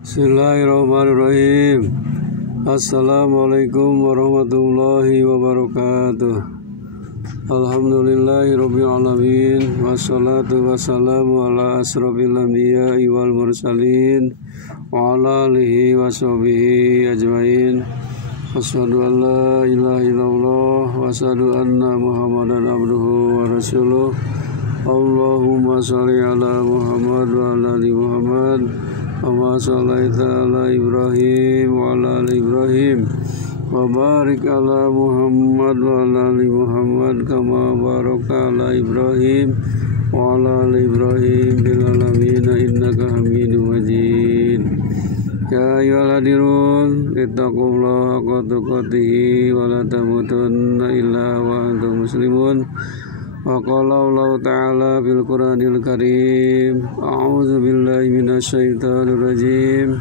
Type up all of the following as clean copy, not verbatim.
Bismillahirrahmanirrahim. Assalamualaikum warahmatullahi wabarakatuh. Alhamdulillahirabbil alamin, wassalatu wassalamu ala asrofil anbiya'i wal mursalin wa ala alihi washabihi ajmain. Asyhadu an la ilaha illallah wa asyhadu anna Muhammadan abduhu wa rasuluh. Allahumma shalli ala Muhammad wa ala ali Muhammad kama shallaita ala Ibrahim wa ala ali Ibrahim wa barik ala Muhammad wa ala ali Muhammad kama barakta ala Ibrahim wa ala ali Ibrahim bil alamin innaka Hamidum Majid. Ya ayyuhal hadirun ittaqullaha haqqa tuqatih wa la tamutunna illa wa antum muslimun. Wa qala Allah ta'ala fil Qur'anil Karim, a'udzu billahi minasyaitonir rajim.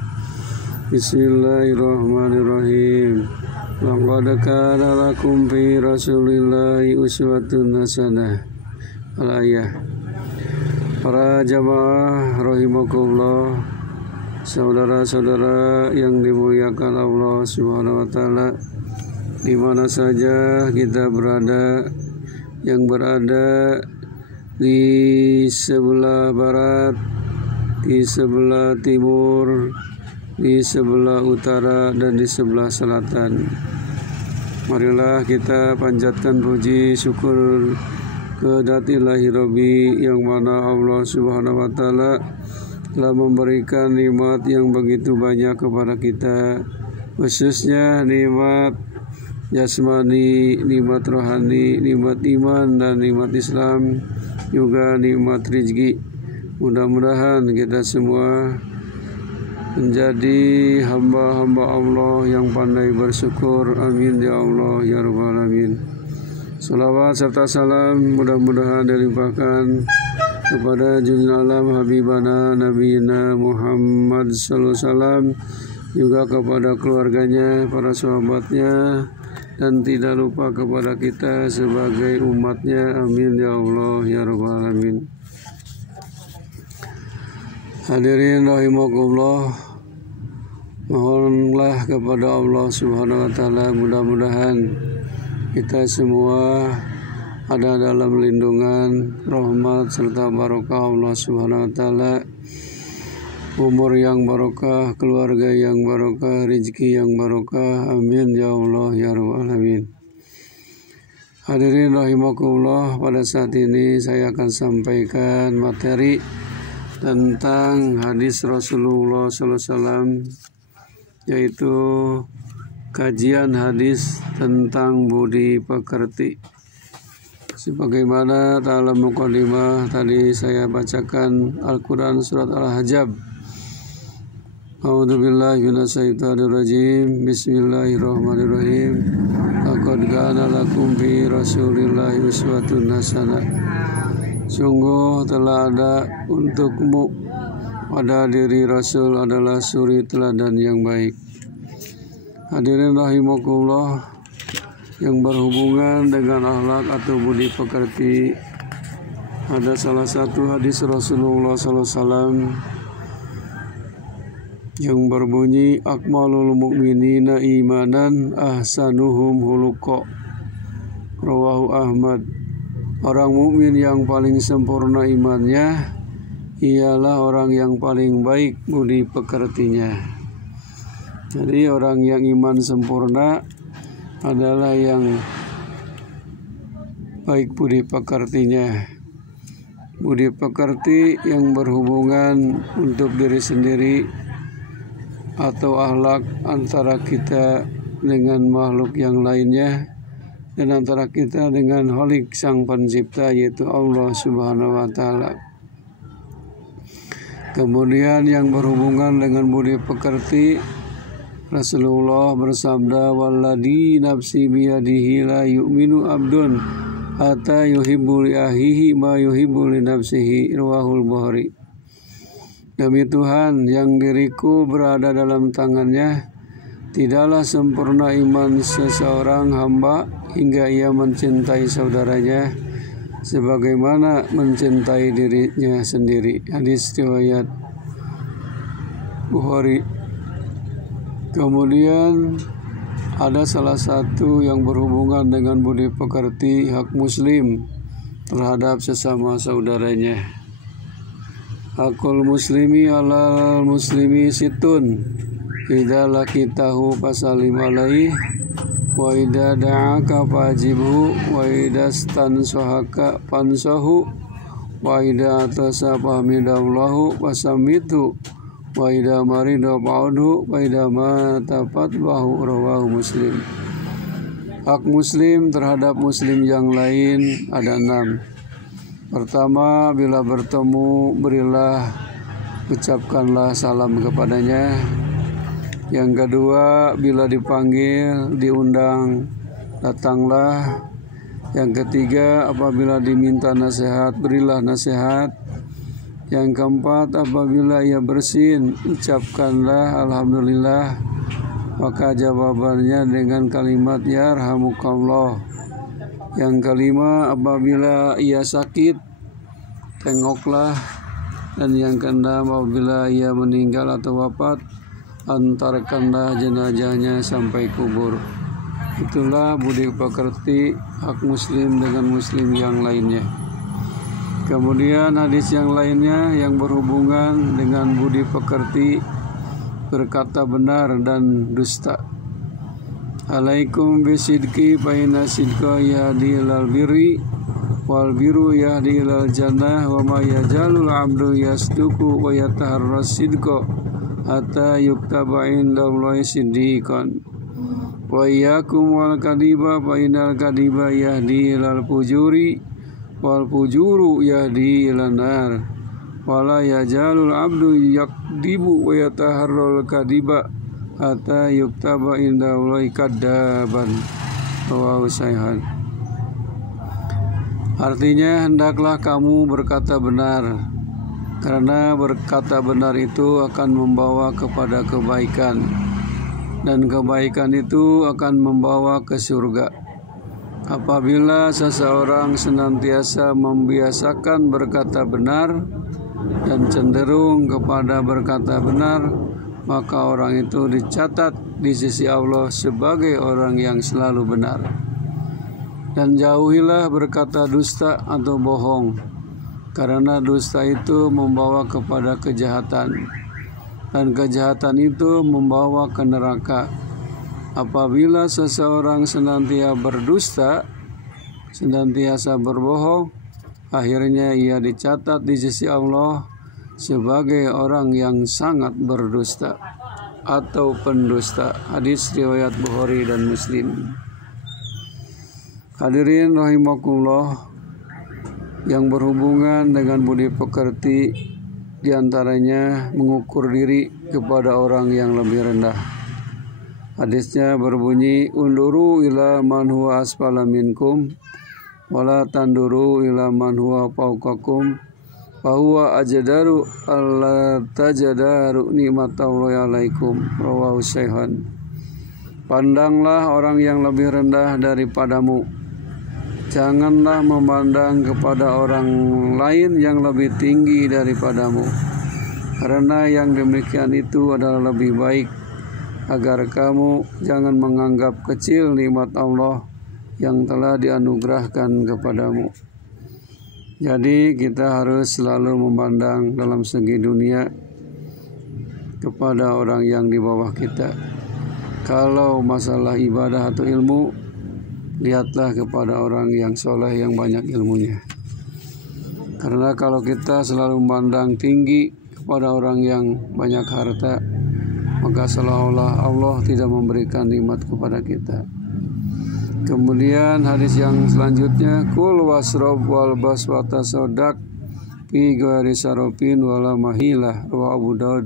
Bismillahirrahmanirrahim. Laqad kana lakum fi Rasulillahi uswatun hasanah. Al-ayah. Para jamaah rahimakumullah, saudara-saudara yang dimuliakan Allah Subhanahu wa taala, di mana saja kita berada, yang berada di sebelah barat, di sebelah timur, di sebelah utara, dan di sebelah selatan. Marilah kita panjatkan puji syukur kehadirat Ilahi Rabbi, yang mana Allah Subhanahu wa taala telah memberikan nikmat yang begitu banyak kepada kita, khususnya nikmat jasmani, nikmat rohani, nikmat iman, dan nikmat Islam, juga nikmat rezeki. Mudah-mudahan kita semua menjadi hamba-hamba Allah yang pandai bersyukur. Amin ya Allah ya Rabbal alamin. Salawat serta salam mudah-mudahan dilimpahkan kepada junjungan alam Habibana Nabiyina Muhammad sallallahu alaihi wasallam, juga kepada keluarganya, para sahabatnya, dan tidak lupa kepada kita sebagai umatnya. Amin ya Allah ya Rabbal alamin. Hadirin rahimakumullah, mohonlah kepada Allah Subhanahu wa taala, mudah-mudahan kita semua ada dalam lindungan, rahmat, serta barokah Allah Subhanahu wa taala. Umur yang barokah, keluarga yang barokah, rezeki yang barokah. Amin ya Allah ya Rabbal alamin. Hadirin rahimakumullah, pada saat ini saya akan sampaikan materi tentang hadis Rasulullah SAW, yaitu kajian hadis tentang budi pekerti. Sebagaimana dalam mukadimah tadi saya bacakan Al-Quran surat Al-Ahzab. A'udzubillahi minasyaitonir rajim. Bismillahirrahmanirrahim. Laqad kana lakum fi Rasulillahi uswatun hasanah. Sungguh telah ada untukmu pada diri Rasul adalah suri teladan yang baik. Hadirin rahimakumullah, yang berhubungan dengan akhlak atau budi pekerti, ada salah satu hadis Rasulullah SAW yang berbunyi, akmalul mu'minina imanan ahsanuhum huluqa, rawahu Ahmad. Orang mukmin yang paling sempurna imannya ialah orang yang paling baik budi pekertinya. Jadi orang yang iman sempurna adalah yang baik budi pekertinya. Budi pekerti yang berhubungan untuk diri sendiri atau akhlak antara kita dengan makhluk yang lainnya, dan antara kita dengan Khalik Sang Pencipta, yaitu Allah Subhanahu wa taala. Kemudian yang berhubungan dengan budi pekerti, Rasulullah bersabda, walladzi nafsi biyadihi la yu'minu abdun hatta yuhibbu li akhihi ma yuhibbu li nafsihi, rawahul Bukhari. Demi Tuhan yang diriku berada dalam tangannya, tidaklah sempurna iman seseorang hamba hingga ia mencintai saudaranya sebagaimana mencintai dirinya sendiri. Hadis riwayat Bukhari. Kemudian ada salah satu yang berhubungan dengan budi pekerti hak muslim terhadap sesama saudaranya. Hakul muslimi alal muslimi situn idza lakitahu fasalim alaihi wa idza da'aka fajibhu wa idza stansahaka fansahu wa idza atasa fahmidallahu fasamithu wa idza marida fa'udhu wa idza mata fatbahu rawahu Muslim. Hak muslim terhadap muslim yang lain ada 6. Pertama, bila bertemu berilah, ucapkanlah salam kepadanya. Yang kedua, bila dipanggil, diundang, datanglah. Yang ketiga, apabila diminta nasihat, berilah nasihat. Yang keempat, apabila ia bersin, ucapkanlah alhamdulillah. Maka jawabannya dengan kalimat yarhamukallah. Yang kelima, apabila ia sakit, tengoklah. Dan yang keenam, apabila ia meninggal atau wafat, antarkanlah jenazahnya sampai kubur. Itulah budi pekerti hak muslim dengan muslim yang lainnya. Kemudian hadis yang lainnya yang berhubungan dengan budi pekerti berkata benar dan dusta. Alaikum bisidqi fa inna sidqa yahdi ilal birri wal birru yahdi ilal jannah wa ma yajalul abdu yasduqu wa yataharras sidqa hatta yuktaba indallahi siddiqan. Wa iyyakum wal kadiba fa innal kadiba yahdi ilal fujuri wal fujuru yahdi ilan nar wala yajalul abdu yakdibu wa yataharral kadiba hatta yuktaba indallahi kaddaban. Rawahu Sahih. Artinya, hendaklah kamu berkata benar, karena berkata benar itu akan membawa kepada kebaikan, dan kebaikan itu akan membawa ke surga. Apabila seseorang senantiasa membiasakan berkata benar dan cenderung kepada berkata benar, maka orang itu dicatat di sisi Allah sebagai orang yang selalu benar. Dan jauhilah berkata dusta atau bohong, karena dusta itu membawa kepada kejahatan, dan kejahatan itu membawa ke neraka. Apabila seseorang senantiasa berbohong, akhirnya ia dicatat di sisi Allah sebagai orang yang sangat berdusta atau pendusta. Hadis riwayat Bukhari dan Muslim. Hadirin rahimakumullah, yang berhubungan dengan budi pekerti diantaranya mengukur diri kepada orang yang lebih rendah. Hadisnya berbunyi, unduru ila man huwa asfala minkum wala tanduru ila man huwa fawqakum fa huwa ajdaru alla tajdaru nikmatallahi alaikum. Rawahu Sahih. Pandanglah orang yang lebih rendah daripadamu, janganlah memandang kepada orang lain yang lebih tinggi daripadamu, karena yang demikian itu adalah lebih baik, agar kamu jangan menganggap kecil nikmat Allah yang telah dianugerahkan kepadamu. Jadi kita harus selalu memandang dalam segi dunia kepada orang yang di bawah kita. Kalau masalah ibadah atau ilmu, lihatlah kepada orang yang soleh yang banyak ilmunya. Karena kalau kita selalu memandang tinggi kepada orang yang banyak harta, maka seolah-olah Allah tidak memberikan nikmat kepada kita. Kemudian hadis yang selanjutnya, kul wasrob wal bas wa tasaddaq fi ghairi sarofin wala mahilah. Rawahu Abu Daud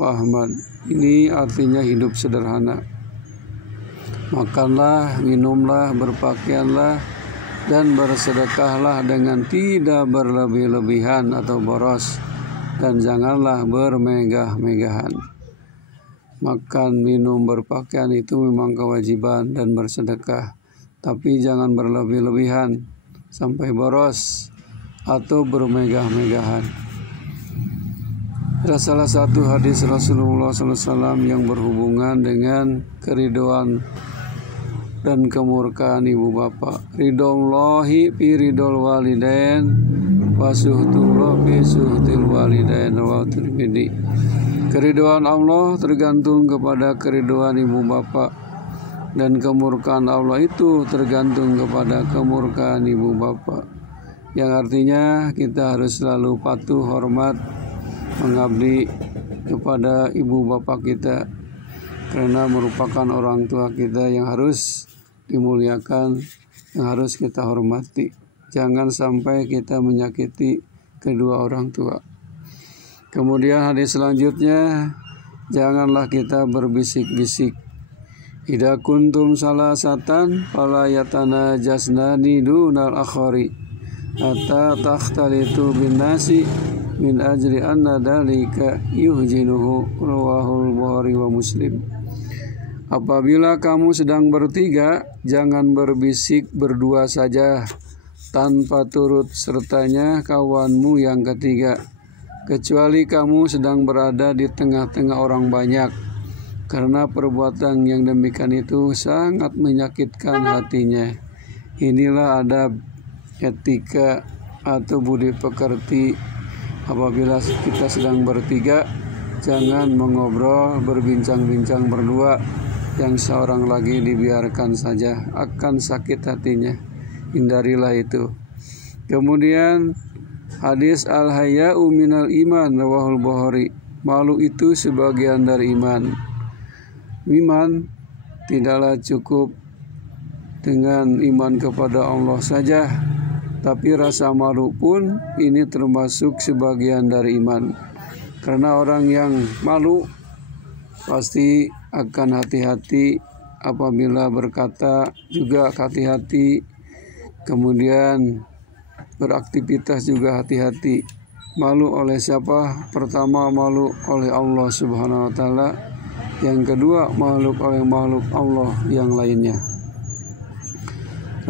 wa Ahmad. Ini artinya hidup sederhana. Makanlah, minumlah, berpakaianlah, dan bersedekahlah dengan tidak berlebih-lebihan atau boros, dan janganlah bermegah-megahan. Makan, minum, berpakaian itu memang kewajiban dan bersedekah, tapi jangan berlebih-lebihan sampai boros atau bermegah-megahan. Ada salah satu hadis Rasulullah SAW yang berhubungan dengan keridhaan dan kemurkaan ibu bapak. Ridhollahi fi ridhol walidain wa suhtullah fi suhtil walidain, rawahu Tirmidzi. Keridhaan Allah tergantung kepada keridhaan ibu bapak, dan kemurkaan Allah itu tergantung kepada kemurkaan ibu bapak. Yang artinya kita harus selalu patuh, hormat, mengabdi kepada ibu bapak kita, karena merupakan orang tua kita yang harus dimuliakan, yang harus kita hormati. Jangan sampai kita menyakiti kedua orang tua. Kemudian hadis selanjutnya, janganlah kita berbisik-bisik. Idza kuntum salasatan fala yatanajasnani dunal akhari hatta takhtalitu bin nasi min ajli anna dalika yuhjinuhu, rawahul Bukhari wa Muslim. Apabila kamu sedang bertiga, jangan berbisik berdua saja tanpa turut sertanya kawanmu yang ketiga, kecuali kamu sedang berada di tengah-tengah orang banyak, karena perbuatan yang demikian itu sangat menyakitkan hatinya. Inilah adab, etika atau budi pekerti. Apabila kita sedang bertiga, jangan mengobrol, berbincang-bincang berdua, yang seorang lagi dibiarkan saja, akan sakit hatinya. Hindarilah itu. Kemudian hadis al-haya'u minal iman, rawahul Bukhari. Malu itu sebagian dari iman. Iman tidaklah cukup dengan iman kepada Allah saja, tapi rasa malu pun ini termasuk sebagian dari iman. Karena orang yang malu pasti akan hati-hati apabila berkata, juga hati-hati, kemudian beraktivitas juga hati-hati. Malu oleh siapa? Pertama, malu oleh Allah Subhanahu wa Ta'ala. Yang kedua, malu oleh makhluk Allah yang lainnya.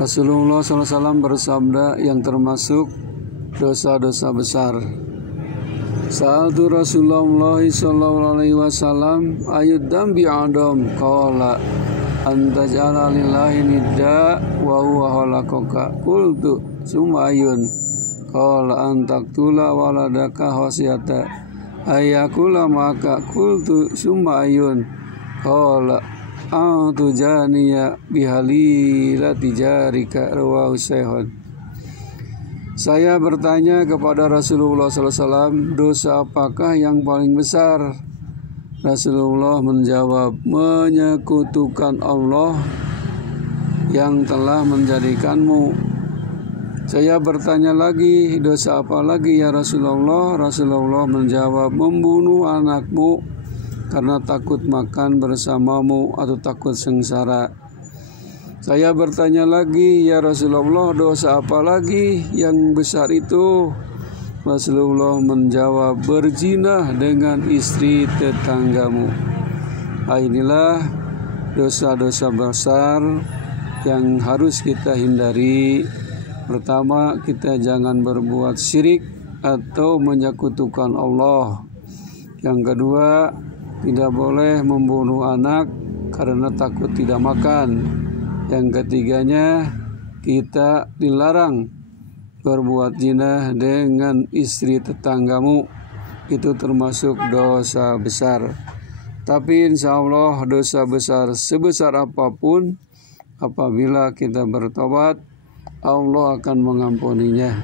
Rasulullah SAW bersabda yang termasuk dosa-dosa besar. Sa'altu Rasulullah SAW ayud dambi adam, qala antaj'ala lillahi nidda wa huwa khalaqaka, qultu summa ayun, qala antaktula waladaka khasiyata ayakula maka, qultu summa ayun, qala tujaniya bihalilati jarika, rawahu Sahihun. Saya bertanya kepada Rasulullah SAW, dosa apakah yang paling besar? Rasulullah menjawab, menyekutukan Allah yang telah menjadikanmu. Saya bertanya lagi, dosa apa lagi ya Rasulullah? Rasulullah menjawab, membunuh anakmu karena takut makan bersamamu atau takut sengsara. Saya bertanya lagi, ya Rasulullah, dosa apa lagi yang besar itu? Rasulullah menjawab, berzina dengan istri tetanggamu. Inilah dosa-dosa besar yang harus kita hindari. Pertama, kita jangan berbuat syirik atau menyekutukan Allah. Yang kedua, tidak boleh membunuh anak karena takut tidak makan. Yang ketiganya, kita dilarang berbuat zina dengan istri tetanggamu. Itu termasuk dosa besar. Tapi insya Allah dosa besar sebesar apapun, apabila kita bertobat, Allah akan mengampuninya.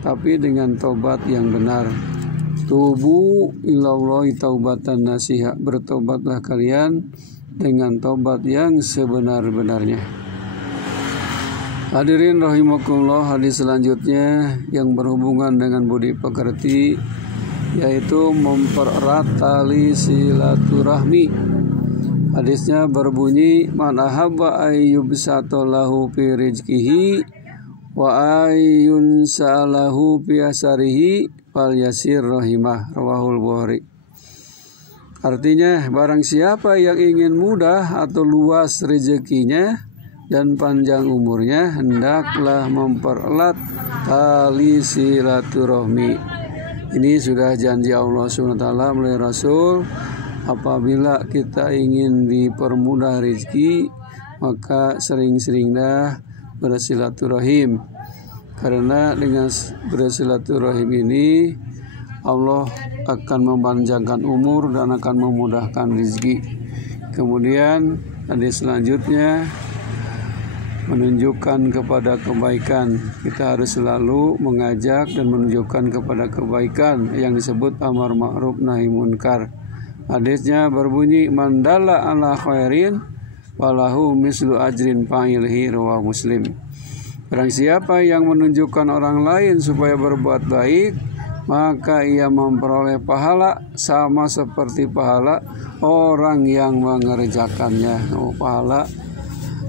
Tapi dengan tobat yang benar. Tubu ilallahi taubatan nasiha. Bertobatlah kalian dengan tobat yang sebenar-benarnya. Hadirin rahimakumullah, hadis selanjutnya yang berhubungan dengan budi pekerti, yaitu mempererat tali silaturahmi. Hadisnya berbunyi, man ahabba ayyubsata lahu fi rizqihi wa ayyun sa'alahu fi asarihi fal yasir rahimah, rawahul Bukhari. Artinya, barang siapa yang ingin mudah atau luas rezekinya dan panjang umurnya, hendaklah mempererat tali silaturahmi. Ini sudah janji Allah SWT melalui Rasul, apabila kita ingin dipermudah rezeki, maka sering-seringlah bersilaturahim. Karena dengan bersilaturahim ini Allah akan memanjangkan umur dan akan memudahkan rezeki. Kemudian hadis selanjutnya menunjukkan kepada kebaikan. Kita harus selalu mengajak dan menunjukkan kepada kebaikan yang disebut amar ma'ruf nahi munkar. Hadisnya berbunyi, man dalla ala khairin walahu mislu ajrin fa'ilhi, rawahu Muslim. Barang siapa yang menunjukkan orang lain supaya berbuat baik, maka ia memperoleh pahala sama seperti pahala orang yang mengerjakannya. Pahala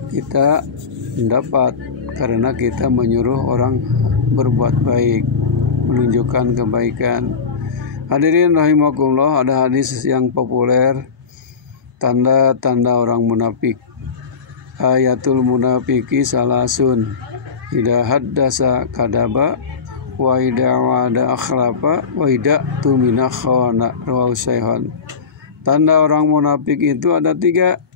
kita mendapat karena kita menyuruh orang berbuat baik, menunjukkan kebaikan. Hadirin rahimakumullah, ada hadis yang populer, tanda-tanda orang munafik. Ayatul munafiki salasun, idza haddasa kadaba, wa idza wa'ada akhlafa, wa idza tumina khana, rawahu Syaikhon. Tanda orang munafik itu ada 3.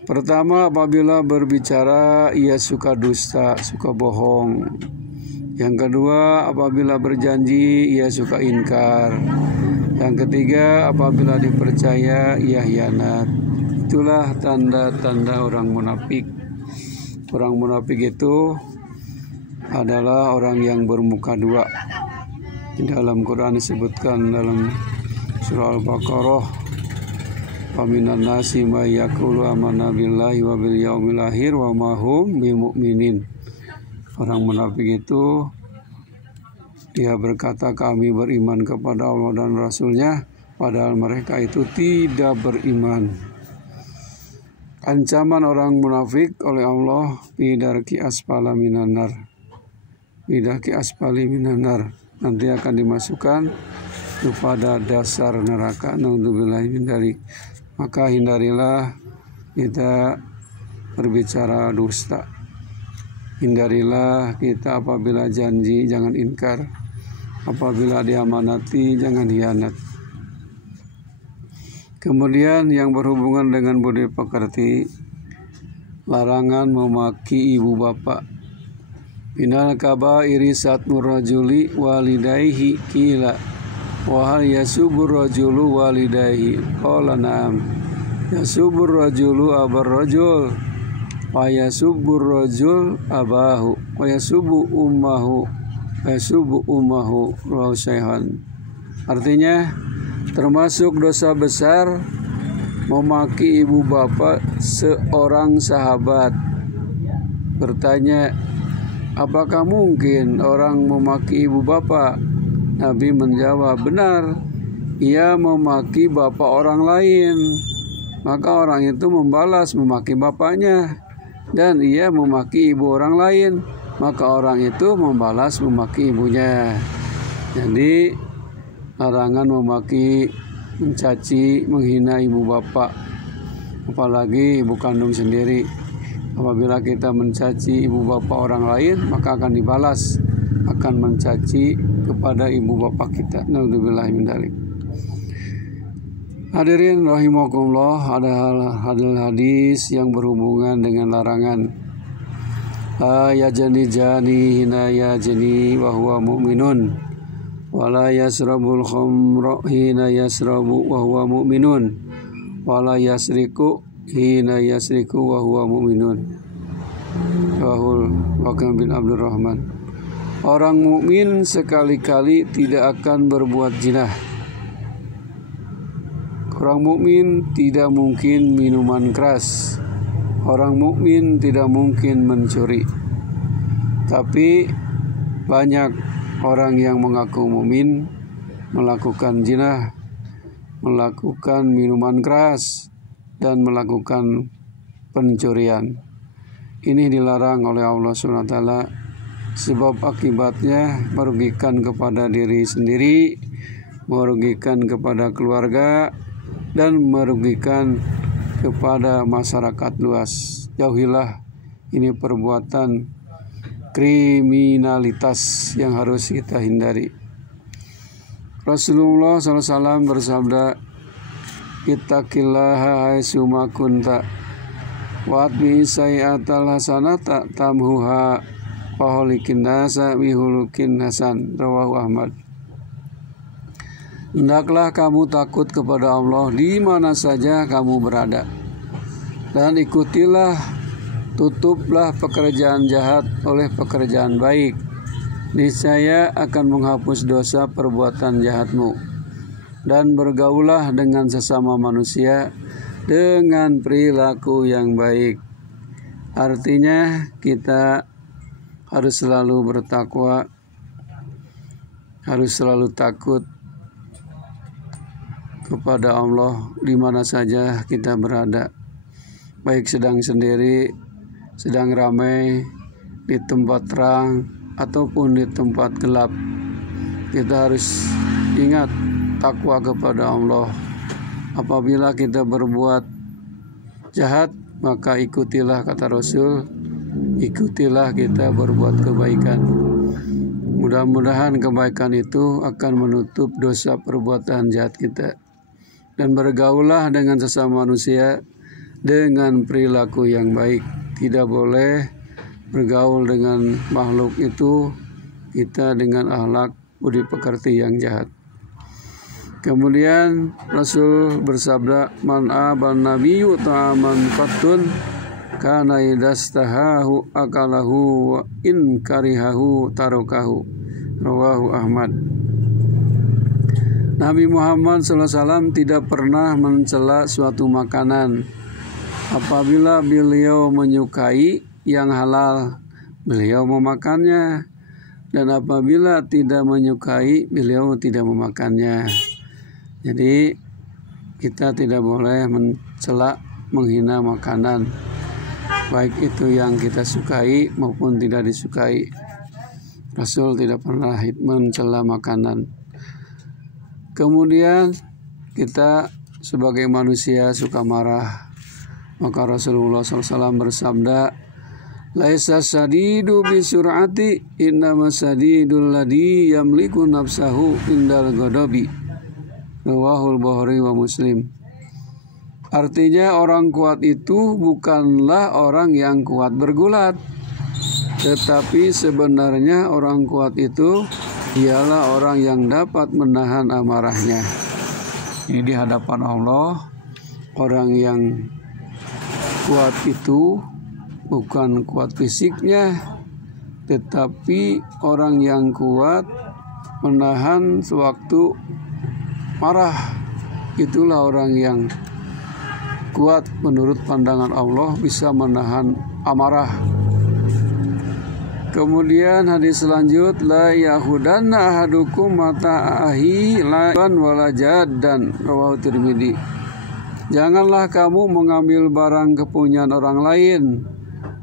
Pertama, apabila berbicara ia suka dusta, suka bohong. Yang kedua, apabila berjanji ia suka ingkar. Yang ketiga, apabila dipercaya ia khianat. Itulah tanda-tanda orang munafik. Orang munafik itu adalah orang yang bermuka 2. Di dalam Quran disebutkan dalam surah Al-Baqarah, wa minan nasi may yaqulu amanna billahi wa bil yaumil akhir wa ma hum bimu'minin. Orang munafik itu dia berkata kami beriman kepada Allah dan Rasulnya, padahal mereka itu tidak beriman. Ancaman orang munafik oleh Allah, bidarki asfala minan nar, bidarki asfali minan nar, nanti akan dimasukkan kepada dasar neraka. Naudzubillahi min dzalik. Maka hindarilah kita berbicara dusta. Hindarilah kita apabila janji jangan ingkar. Apabila diamanati jangan khianat. Kemudian yang berhubungan dengan budi pekerti, larangan memaki ibu bapak. Minal kabairi satmur rajuli walidayhi kila wa hal yasubur rajulu walidayhi, qala na'am. Yasubur rajulu abar rajul wa yasubur rajul abahu wa yasubu ummahu wa yasubu ummahu, rawahu Syaikhon. Artinya termasuk dosa besar memaki ibu bapak seorang sahabat. Bertanya, apakah mungkin orang memaki ibu bapak? Nabi menjawab, benar, ia memaki bapak orang lain. Maka orang itu membalas memaki bapaknya. Dan ia memaki ibu orang lain. Maka orang itu membalas memaki ibunya. Jadi larangan memaki, mencaci, menghina ibu bapak, apalagi ibu kandung sendiri. Apabila kita mencaci ibu bapak orang lain, maka akan dibalas, akan mencaci kepada ibu bapak kita. Naudzubillahi min dzalik. Hadirin rahimakumullah, ada hadis yang berhubungan dengan larangan. Ya jani jani hina ya jani wa huwa mu'minun. Wala yasrabul khamra hina yasrabu wa huwa mu'minun. Wala yasriku hina yasriku wa huwa mu'minun. Rahul Wakam bin Abdurrahman. Orang mukmin sekali-kali tidak akan berbuat zina. Orang mukmin tidak mungkin minuman keras. Orang mukmin tidak mungkin mencuri. Tapi banyak orang yang mengaku mukmin melakukan zina, melakukan minuman keras, dan melakukan pencurian. Ini dilarang oleh Allah SWT, sebab akibatnya merugikan kepada diri sendiri, merugikan kepada keluarga, dan merugikan kepada masyarakat luas. Jauhilah ini perbuatan kriminalitas yang harus kita hindari. Rasulullah SAW bersabda, ittaqillaha haitsu ma kunta wa atbi sayyi'atal hasanata tamhuha wa khaliqin nasa bihulukin hasan. Rawahu Ahmad. Hendaklah kamu takut kepada Allah di mana saja kamu berada, dan ikutilah, tutuplah pekerjaan jahat oleh pekerjaan baik. Niscaya akan menghapus dosa perbuatan jahatmu. Dan bergaulah dengan sesama manusia dengan perilaku yang baik. Artinya kita harus selalu bertakwa, harus selalu takut kepada Allah di mana saja kita berada, baik sedang sendiri, sedang ramai, di tempat terang, ataupun di tempat gelap. Kita harus ingat takwa kepada Allah. Apabila kita berbuat jahat, maka ikutilah, kata Rasul, ikutilah kita berbuat kebaikan. Mudah-mudahan kebaikan itu akan menutup dosa perbuatan jahat kita. Dan bergaulah dengan sesama manusia dengan perilaku yang baik. Tidak boleh bergaul dengan makhluk itu kita dengan akhlak budi pekerti yang jahat. Kemudian Rasul bersabda, man aban nabiyyu ta'aman qattun kana idastahahu akalahu wa in karihahu tarokahu. Rawahu Ahmad. Nabi Muhammad SAW tidak pernah mencela suatu makanan. Apabila beliau menyukai yang halal, beliau memakannya, dan apabila tidak menyukai, beliau tidak memakannya. Jadi kita tidak boleh mencela, menghina makanan, baik itu yang kita sukai maupun tidak disukai. Rasul tidak pernah mencela makanan. Kemudian kita sebagai manusia suka marah, maka Rasulullah SAW bersabda, laisa sadidu bisur'ati innama sadidul ladhi yamliku nafsahu indal ghadabi. Rawahul Bukhari wa Muslim. Artinya orang kuat itu bukanlah orang yang kuat bergulat, tetapi sebenarnya orang kuat itu ialah orang yang dapat menahan amarahnya. Ini di hadapan Allah, orang yang kuat itu bukan kuat fisiknya, tetapi orang yang kuat menahan sewaktu marah. Itulah orang yang kuat menurut pandangan Allah, bisa menahan amarah. Kemudian hadis selanjut, la yahudanna ahadukum mata'ahi lan wala jaddan. Rawahu Tirmidzi. Janganlah kamu mengambil barang kepunyaan orang lain,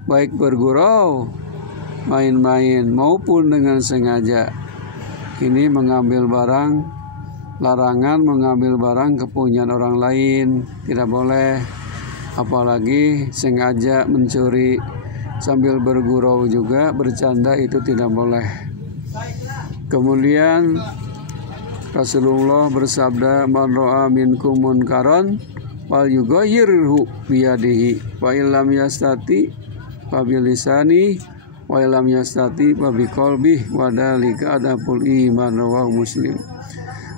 baik bergurau, main-main maupun dengan sengaja. Ini mengambil barang, larangan mengambil barang kepunyaan orang lain, tidak boleh. Apalagi sengaja mencuri sambil bergurau juga, bercanda, itu tidak boleh. Kemudian Rasulullah bersabda, man ra'a minkum munkaran fal yughayyirhu biyadihi wa illam yastati fa bilisani wa illam yastati fa biqalbihi wa dzalika adabul iman. Rawahu Muslim.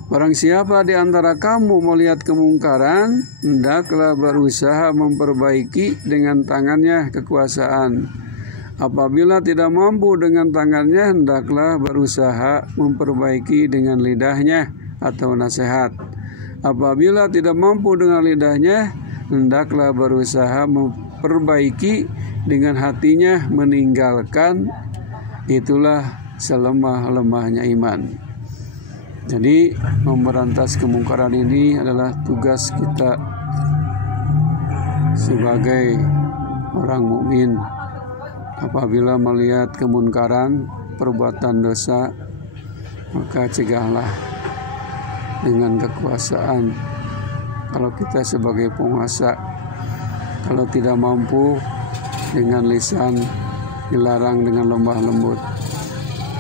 Barang siapa di antara kamu melihat kemungkaran, hendaklah berusaha memperbaiki dengan tangannya kekuasaan. Apabila tidak mampu dengan tangannya, hendaklah berusaha memperbaiki dengan lidahnya atau nasihat. Apabila tidak mampu dengan lidahnya, hendaklah berusaha memperbaiki dengan hatinya, meninggalkan. Itulah selemah-lemahnya iman. Jadi memberantas kemungkaran ini adalah tugas kita sebagai orang mukmin. Apabila melihat kemungkaran, perbuatan dosa, maka cegahlah dengan kekuasaan. Kalau kita sebagai penguasa, kalau tidak mampu dengan lisan, dilarang dengan lemah lembut.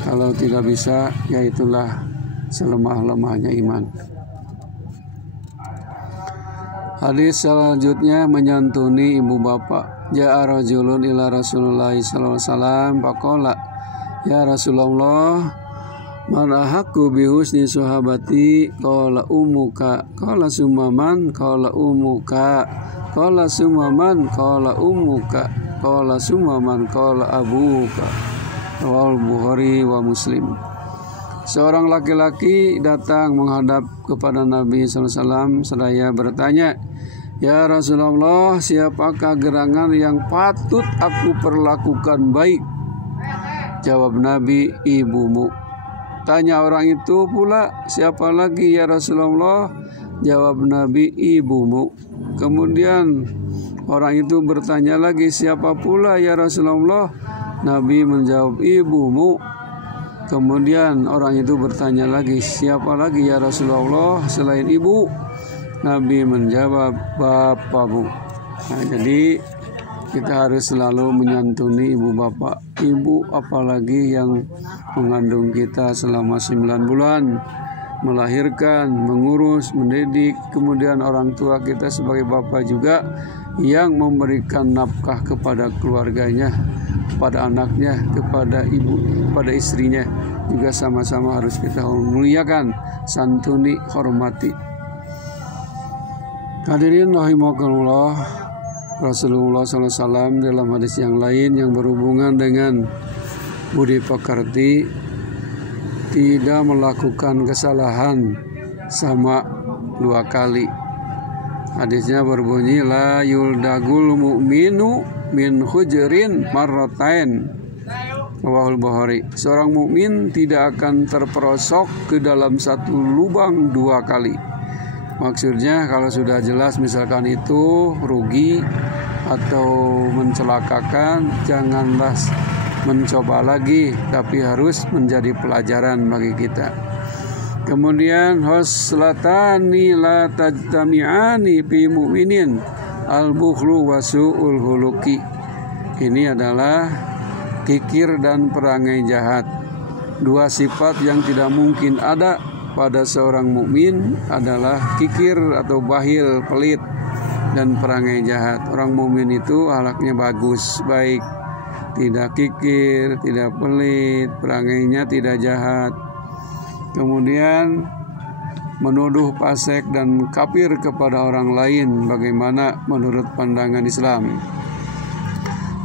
Kalau tidak bisa, ya itulah selemah-lemahnya iman. Hadis selanjutnya menyantuni ibu bapak. Ja'a rajulun ila Rasulullah sallallahu alaihi wasallam faqala, ya Rasulullah, man ahaqqu bi husni sahabati? Qala ummuka. Qala summan? Qala ummuka. Qala summan? Qala ummuka. Qala summan? Qala abuka. Rawahul Bukhari wa Muslim. Seorang laki-laki datang menghadap kepada Nabi SAW seraya bertanya, ya Rasulullah, siapakah gerangan yang patut aku perlakukan baik? Jawab Nabi, ibumu. Tanya orang itu pula, siapa lagi ya Rasulullah? Jawab Nabi, ibumu. Kemudian orang itu bertanya lagi, siapa pula ya Rasulullah? Nabi menjawab, ibumu. Kemudian orang itu bertanya lagi, siapa lagi ya Rasulullah selain ibu? Nabi menjawab, bapakmu. Nah, jadi kita harus selalu menyantuni ibu bapak. Ibu apalagi yang mengandung kita selama 9 bulan, melahirkan, mengurus, mendidik. Kemudian orang tua kita sebagai bapak juga yang memberikan nafkah kepada keluarganya, kepada anaknya, kepada ibu, kepada istrinya, juga sama-sama harus kita muliakan, santuni, hormati. Hadirin rahimakumullah, Rasulullah SAW dalam hadis yang lain yang berhubungan dengan budi pekerti tidak melakukan kesalahan sama 2 kali. Hadisnya berbunyi, la yuldagul mu'minu min hujrin marratain. Rawahul Bukhari. Seorang mukmin tidak akan terperosok ke dalam satu lubang 2 kali. Maksudnya kalau sudah jelas misalkan itu rugi atau mencelakakan, janganlah mencoba lagi, tapi harus menjadi pelajaran bagi kita. Kemudian hoslatani la tajtami'ani fi mu'minin al-bukhlu wa su'ul huluki. Ini adalah kikir dan perangai jahat. 2 sifat yang tidak mungkin ada pada seorang mukmin adalah kikir atau bahil, pelit, dan perangai jahat. Orang mukmin itu akhlaknya bagus, baik, tidak kikir, tidak pelit, perangainya tidak jahat. Kemudian menuduh fasik dan kafir kepada orang lain bagaimana menurut pandangan Islam.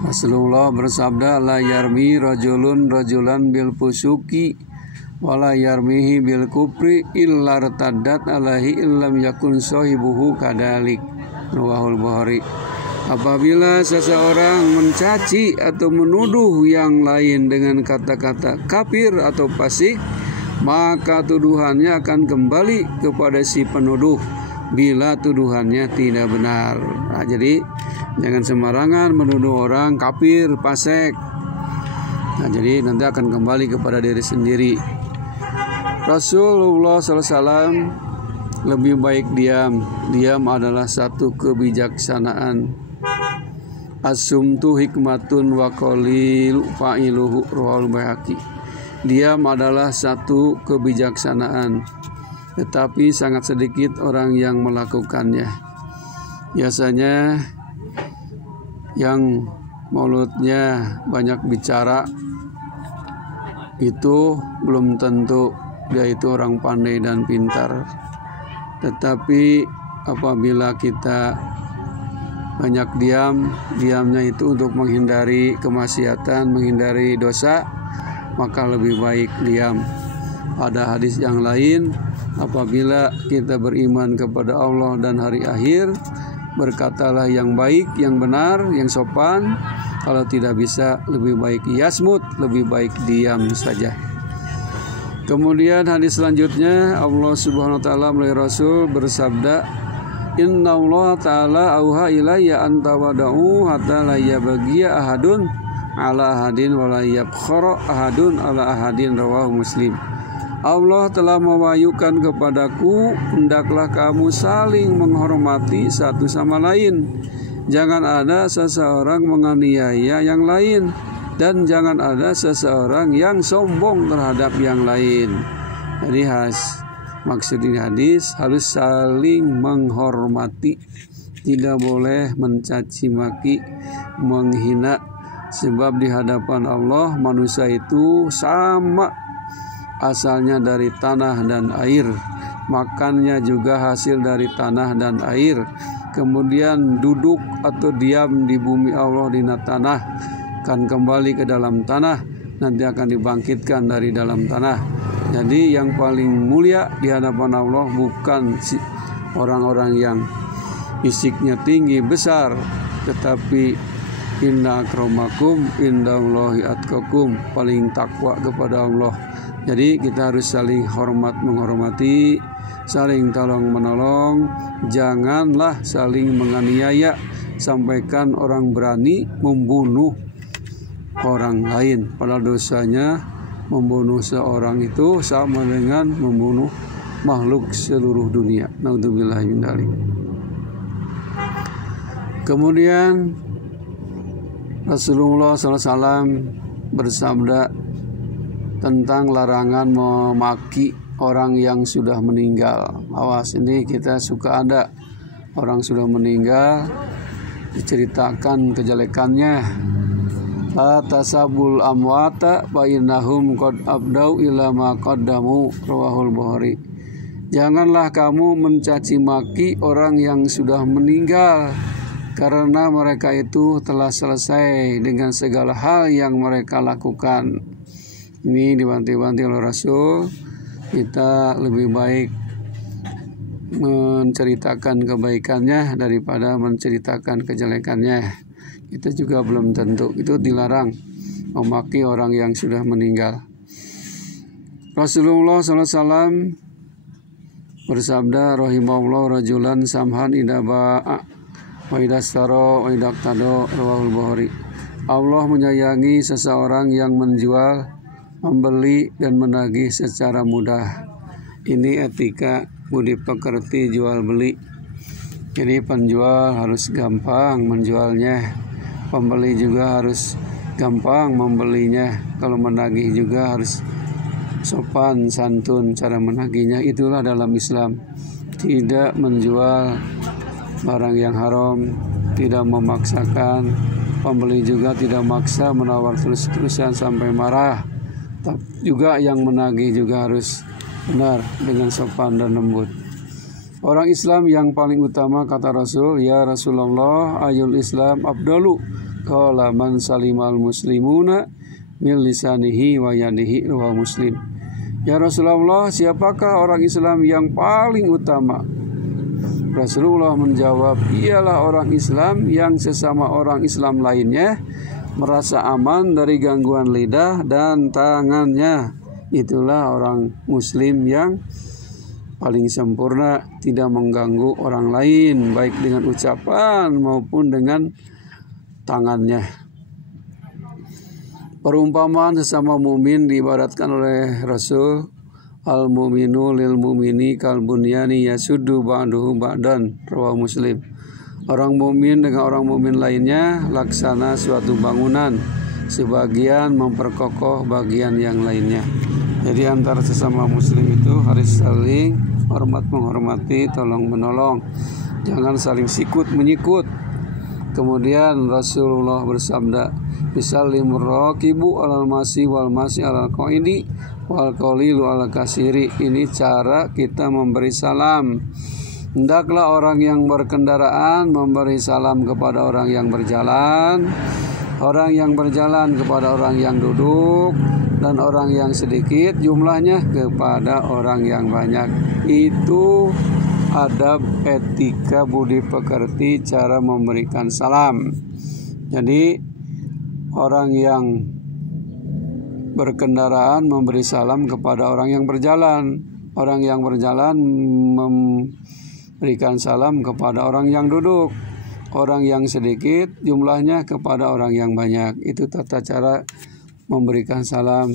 Rasulullah bersabda, la yarmi rajulun rajulan bil fusuki wala yarmihi bil kufri illa rtaddat alaihi illam yakun sahibuhu kadalik. Rawahul Bukhari. Apabila seseorang mencaci atau menuduh yang lain dengan kata-kata kafir atau fasik, maka tuduhannya akan kembali kepada si penuduh bila tuduhannya tidak benar. Nah, jadi jangan sembarangan menuduh orang kafir, fasik. Nah, jadi nanti akan kembali kepada diri sendiri. Rasulullah SAW lebih baik diam. Diam adalah satu kebijaksanaan. Asumtu hikmatun wa qalil fa'iluhu. Rawahul Baihaqi. Diam adalah satu kebijaksanaan, tetapi sangat sedikit orang yang melakukannya. Biasanya yang mulutnya banyak bicara itu belum tentu dia itu orang pandai dan pintar. Tetapi apabila kita banyak diam, diamnya itu untuk menghindari kemaksiatan, menghindari dosa, maka lebih baik diam. Pada hadis yang lain, apabila kita beriman kepada Allah dan hari akhir, berkatalah yang baik, yang benar, yang sopan. Kalau tidak bisa, lebih baik yasmut, lebih baik diam saja. Kemudian hadis selanjutnya, Allah Subhanahu wa taala melalui Rasul bersabda, Inna Allah ta'ala auha ilayya anta wada'u hatta la yabghiya ahadun ala ahadin wa la yabkhara ahadun ala ahadin. Rawahu Muslim. Allah telah mewahyukan kepadaku, hendaklah kamu saling menghormati satu sama lain. Jangan ada seseorang menganiaya yang lain, dan jangan ada seseorang yang sombong terhadap yang lain. Jadi maksud ini hadis harus saling menghormati, tidak boleh mencaci maki, menghina, sebab di hadapan Allah manusia itu sama, asalnya dari tanah dan air, makannya juga hasil dari tanah dan air, kemudian duduk atau diam di bumi Allah di tanah, akan kembali ke dalam tanah, nanti akan dibangkitkan dari dalam tanah. Jadi yang paling mulia di hadapan Allah bukan orang-orang yang fisiknya tinggi besar, tetapi inna akramakum indallahi atqakum, paling takwa kepada Allah. Jadi kita harus saling hormat menghormati, saling tolong menolong, janganlah saling menganiaya. Sampaikan orang berani membunuh orang lain, padahal dosanya membunuh seorang itu sama dengan membunuh makhluk seluruh dunia. Naudzubillah min dzalik. Kemudian Rasulullah SAW bersabda tentang larangan memaki orang yang sudah meninggal. Awas, ini kita suka ada orang sudah meninggal diceritakan kejelekannya. La tasabul amwata fa innahum qad abdau ila ma qaddamu, rawahul Bukhari. Janganlah kamu mencaci maki orang yang sudah meninggal, karena mereka itu telah selesai dengan segala hal yang mereka lakukan. Ini dibantu-bantu oleh Rasul. Kita lebih baik menceritakan kebaikannya daripada menceritakan kejelekannya. Kita juga belum tentu, itu dilarang memaki orang yang sudah meninggal. Rasulullah SAW bersabda, rahimahullah rajulan samhan idaba'a wa idastaro wa idaktado, rawahul Bukhari. Allah menyayangi seseorang yang menjual, membeli dan menagih secara mudah. Ini etika budi pekerti jual beli. Jadi penjual harus gampang menjualnya, pembeli juga harus gampang membelinya. Kalau menagih juga harus sopan santun cara menagihnya. Itulah dalam Islam, tidak menjual barang yang haram, tidak memaksakan, pembeli juga tidak maksa menawar terus-terusan sampai marah. Juga yang menagih juga harus benar dengan sopan dan lembut. Orang Islam yang paling utama, kata Rasul, ya Rasulullah, ayul Islam abdalu, qala man salimal muslimuna min lisanihi wa yadihi, wa Muslim. Ya Rasulullah, siapakah orang Islam yang paling utama? Rasulullah menjawab, ialah orang Islam yang sesama orang Islam lainnya merasa aman dari gangguan lidah dan tangannya. Itulah orang Muslim yang paling sempurna, tidak mengganggu orang lain baik dengan ucapan maupun dengan tangannya. Perumpamaan sesama mumin diibaratkan oleh Rasul, al-mu'minu lil mu'mini kal bunyani yasuddu ba'duhu ba'dan, rawahu Muslim. Orang mumin dengan orang mumin lainnya laksana suatu bangunan, sebagian memperkokoh bagian yang lainnya. Jadi antara sesama muslim itu harus saling hormat menghormati, tolong menolong, jangan saling sikut menyikut. Kemudian Rasulullah bersabda, bisallimur raqibu alal masi wal masi alal qaidi wal qalilu alal kasiri. Ini cara kita memberi salam. Hendaklah orang yang berkendaraan memberi salam kepada orang yang berjalan, orang yang berjalan kepada orang yang duduk, dan orang yang sedikit jumlahnya kepada orang yang banyak. Itu adab, etika, budi pekerti, cara memberikan salam. Jadi orang yang berkendaraan memberi salam kepada orang yang berjalan, orang yang berjalan memberikan salam kepada orang yang duduk, orang yang sedikit jumlahnya kepada orang yang banyak. Itu tata cara memberikan salam.